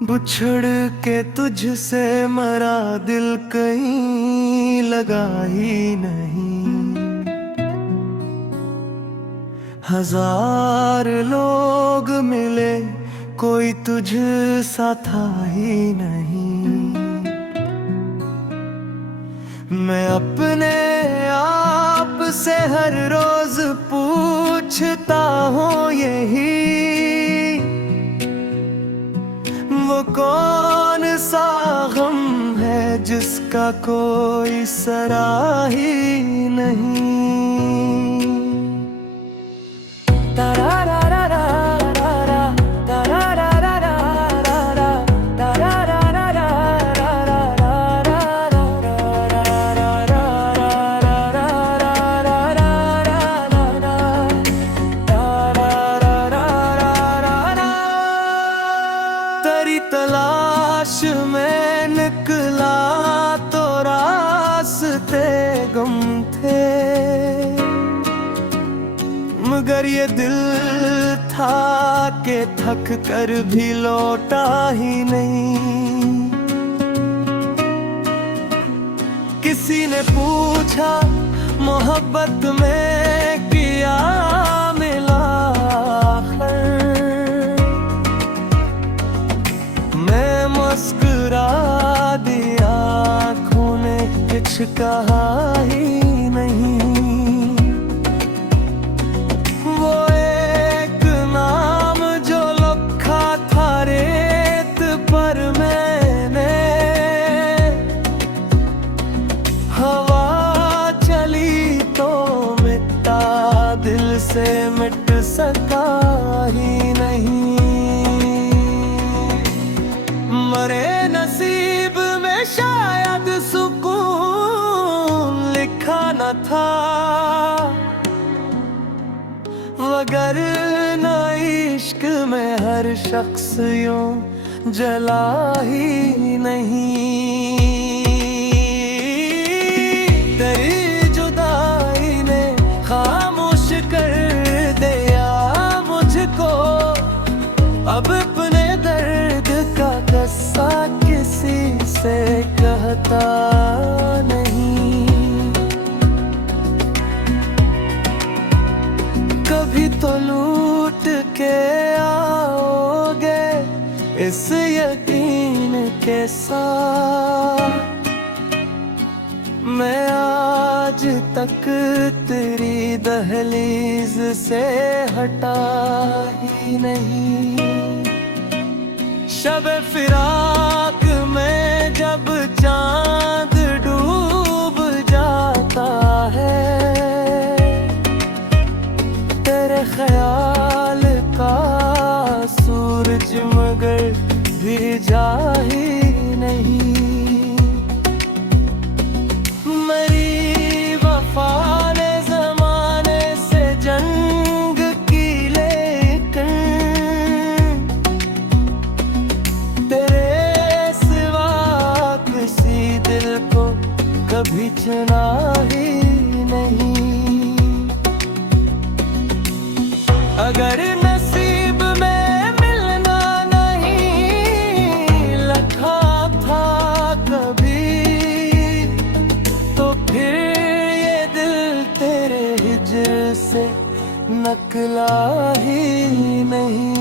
बिछड़ के तुझसे मरा दिल कहीं लगा ही नहीं। हजार लोग मिले कोई तुझ सा था ही नहीं। मैं अपने आप से हर रोज पूछता हूँ यही, वो कौन सा गम है जिसका कोई सराही नहीं। तेरी तलाश में निकला तो रास्ते गम थे, मगर ये दिल था कि थक कर भी लौटा ही नहीं। किसी ने पूछा मोहब्बत में किया मिला आखिर, मैं मुस्कुरा दिया, आँखों ने कुछ कहा ही नहीं। वो एक नाम जो लिखा था रेत पर मैंने, हवा चली तो मिटा, दिल से मिट सका ही नहीं। मरे नसीब में शायद सुकून लिखा न था, मगर न इश्क में हर शख्स यूं जला ही नहीं। तेरी जुदाई ने खामोश कर दिया मुझको, अब अपने दर्द का किस्सा किसी से कहता नहीं। कभी तो लूट के आओगे इस यकीन के साथ, मैं आज तक तेरी दहलीज से हटा ही नहीं। शब फिराक में जब चांद डूब जाता है, तेरे ख्याल का सूरज मगर भी जा ही नहीं। मेरी वफा ने ज़माने से जंग की, लेकिन तेरे सिवा किसी दिल को कभी चुना ही नहीं। अगर नसीब में मिलना नहीं लिखा था कभी, तो फिर ये दिल तेरे हिज्र से निकला ही नहीं।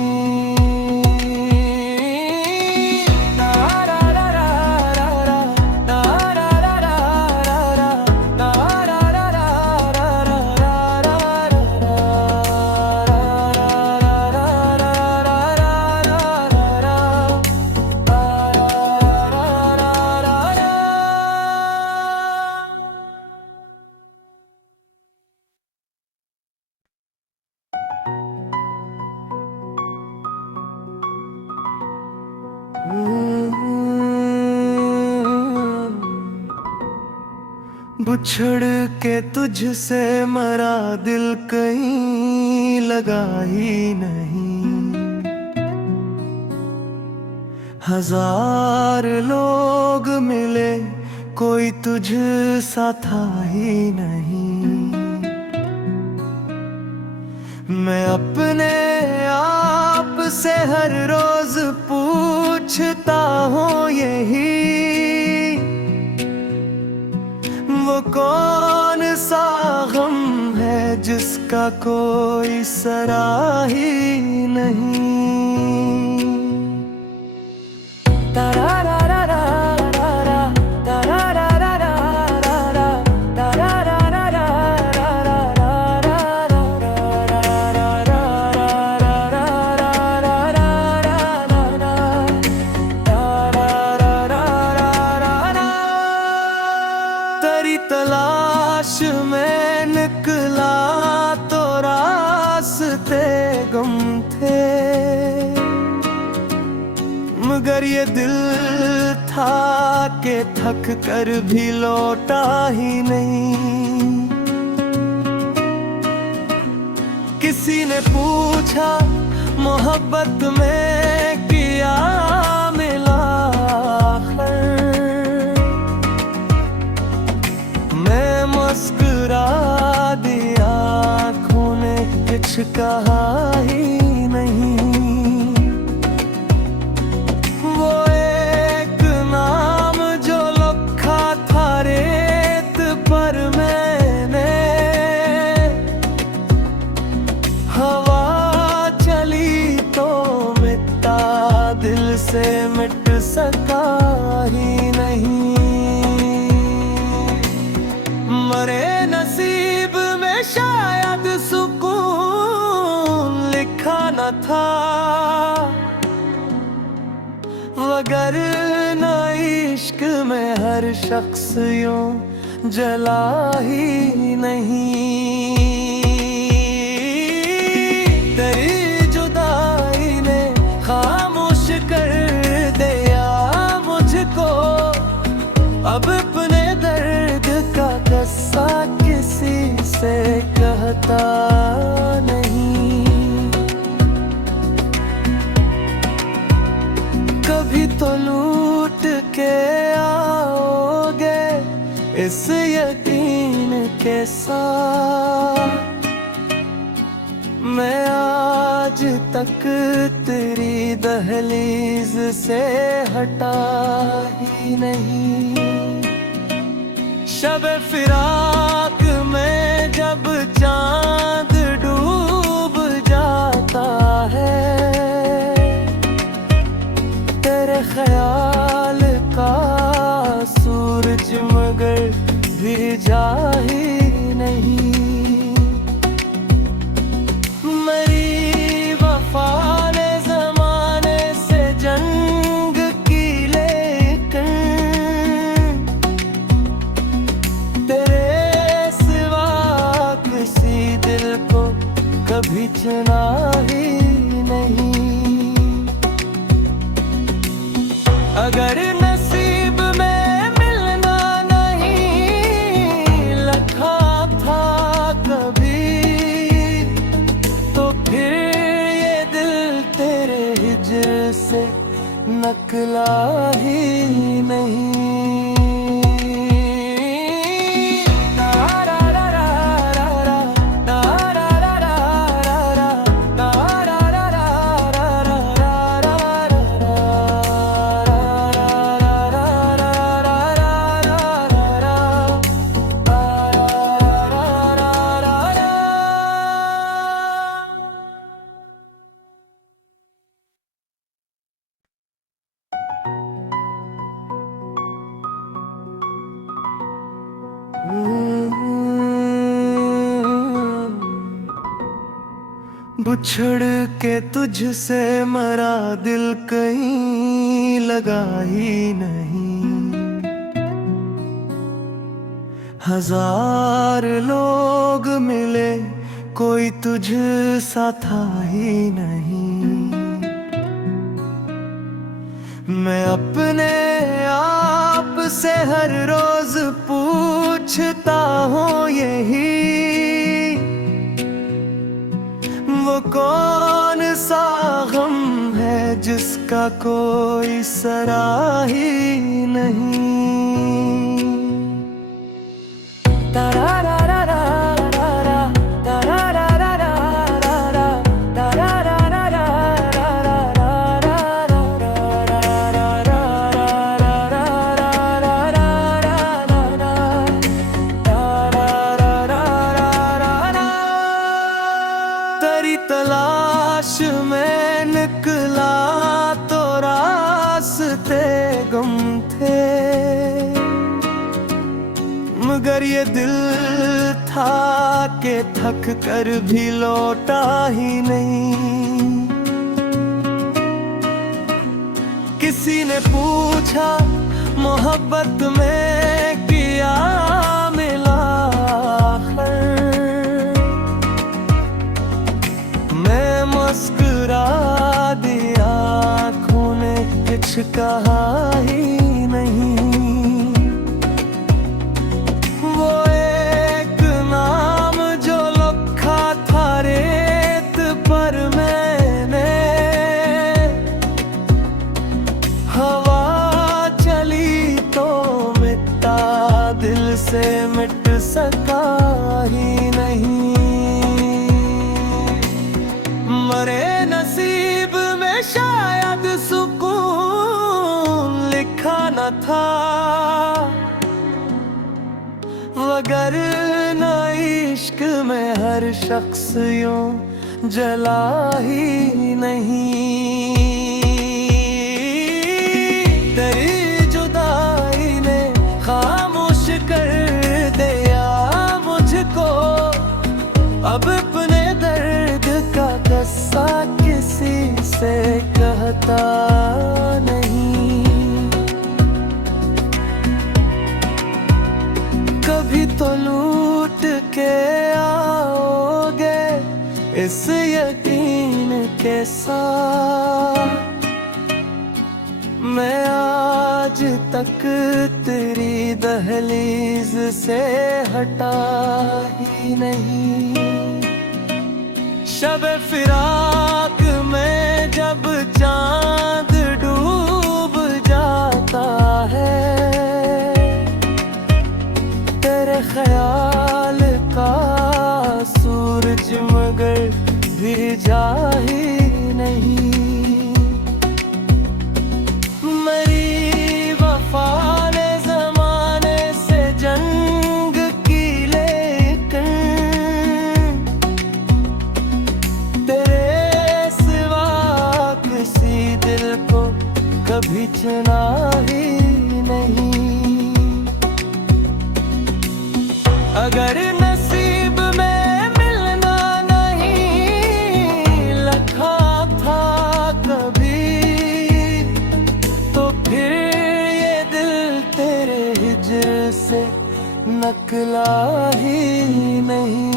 बिछड़ के तुझसे मरा दिल कहीं लगा ही नहीं। हजार लोग मिले कोई तुझ सा था ही नहीं। मैं अपने आप से हर रोज पूछता हूँ यही, वो कौन सा गम है जिसका कोई सराही नहीं। तेरी तलाश में निकला तो रास्ते गम थे, मगर ये दिल था कि थक कर भी लौटा ही नहीं। किसी ने पूछा मोहब्बत में क्या मिला आखिर, मैं मुस्कुरा दिया, आँखों ने कुछ कहा ही नहीं। वो एक नाम जो लिखा था रेत पर मैंने, हवा चली तो मिटा, दिल से मिट सका ही नहीं। मरे नसीब में शायद सुकून लिखा न था, मगर न इश्क में हर शख्स यूं जला ही नहीं। तेरी जुदाई ने खामोश कर दिया मुझको, अब अपने दर्द का किस्सा किसी से कहता नहीं। कभी तो लूट के आओगे इस यकीन के साथ, मैं आज तक तेरी दहलीज से हटा ही नहीं। शब फिराक में जब चांद डूब जाता है, तेरे ख्याल का सूरज मगर भिजा ही नहीं। मेरी वफा ने ज़माने से जंग की, लेकिन तेरे सिवा किसी दिल को कभी चुना ही नहीं। अगर नसीब में मिलना नहीं लिखा था कभी, तो फिर ये दिल तेरे हिज्र से नकला ही नहीं। बिछड़ के तुझसे मरा दिल कहीं लगा ही नहीं। हजार लोग मिले कोई तुझ सा था ही नहीं। मैं अपने आप से हर रोज पूछता हूँ यही, वो कौन सा गम है जिसका कोई सराही नहीं। मगर ये दिल था कि थक कर भी लौटा ही नहीं। किसी ने पूछा मोहब्बत में किया मिला आखिर, मैं मुस्कुरा दिया, आँखों ने कुछ कहा ही नहीं। वो एक नाम जो लिखा था रेत पर मैंने, हवा चली तो मिटा, दिल से मिट सका ही नहीं। मरे नसीब में शायद सुकून लिखा न था, वगरना इश्क में हर शख्स यूं जला ही नहीं। तेरी जुदाई ने खामोश कर दिया मुझको, अब अपने दर्द का किस्सा किसी से कहता नहीं। कभी तो लूट के आओगे इस यकीन के साथ, मैं आज तक तेरी दहलीज से हटा ही नहीं। शब फिराक में जब चांद डूब जाता है, तेरे ख्याल का सूरज मगर भिजा ही नहीं। मेरी वफा ने ज़माने से जंग की, लेकिन तेरे सिवा किसी दिल को कभी चुना ही नहीं। अगर नसीब में मिलना नहीं लिखा था कभी, तो फिर ये दिल तेरे हिज्र से नकला ही नहीं।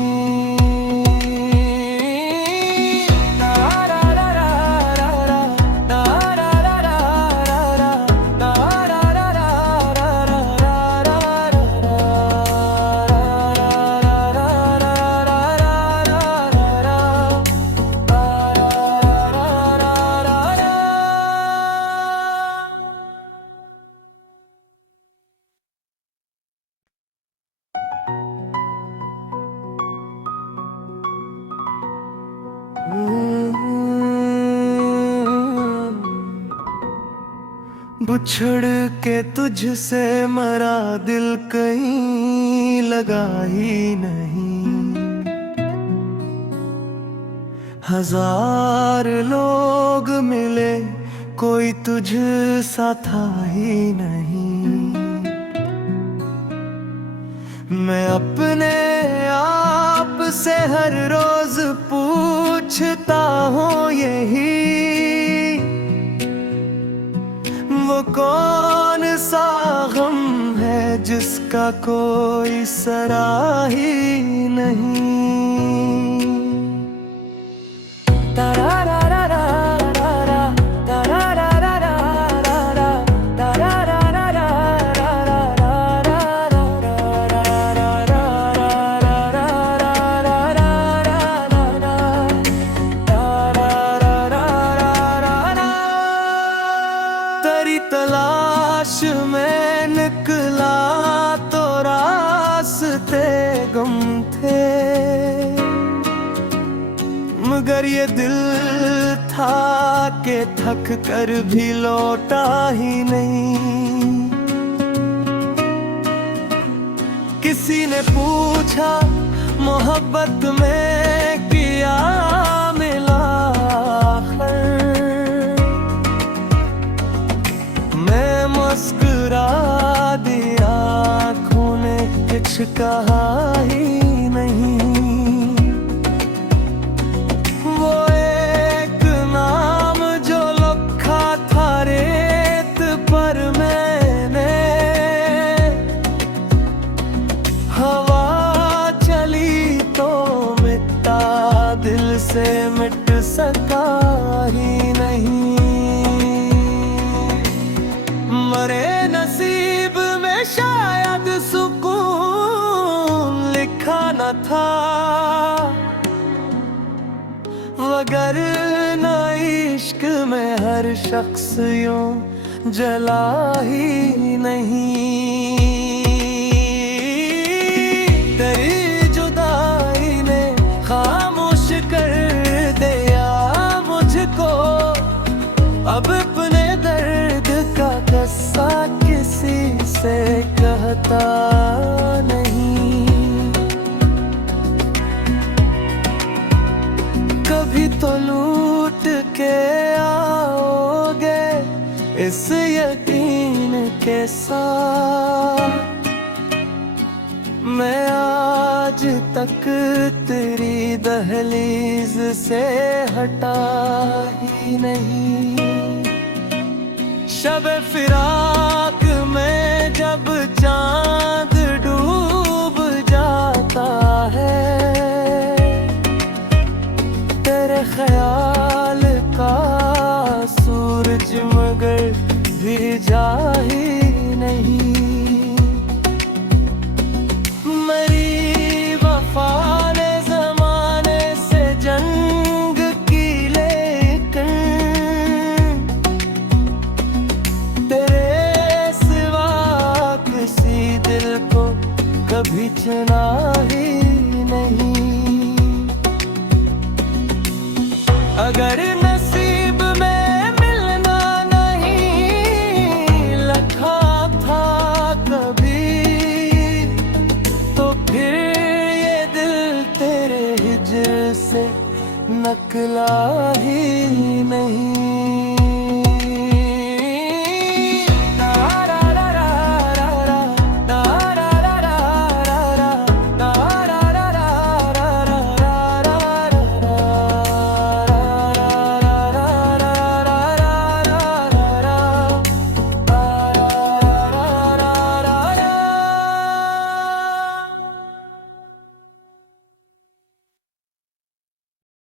बिछड़ के तुझसे मरा दिल कहीं लगा ही नहीं। हजार लोग मिले कोई तुझ सा था ही नहीं। मैं अपने आप से हर रोज पूछता हूँ यही, वो कौन सा गम है जिसका कोई सरा ही नहीं। तलाश में निकला तो रास्ते गम थे, मगर ये दिल था कि थक कर भी लौटा ही नहीं। किसी ने पूछा मोहब्बत में किया मिला मुस्कुरा दिया, आँखों ने कुछ कहा ही नहीं। वो एक नाम जो लिखा था रेत पर मैंने, हवा चली तो मिटा दिल से मिट सका ही नहीं। मरे नसीब में शायद सुकून लिखा न था, वगरना इश्क में हर शख्स यूं जला ही नहीं। तेरी जुदाई ने खामोश कर दिया मुझको, अब अपने दर्द का किस्सा किसी से कहता नहीं। कभी तो लूट के आओगे इस यकीन के साथ, मैं आज तक तेरी दहलीज से हटा ही नहीं। शब फिराक में जब चांद डूब जाता है, तेरे ख्याल का सूरज मगर भिजा ही नहीं। मेरी वफा ने ज़माने से जंग की, लेकिन तेरे सिवा किसी दिल को कभी चुना ही नहीं। अगर नसीब में मिलना नहीं लिखा था कभी, तो फिर ये दिल तेरे हिज्र से निकला ही नहीं।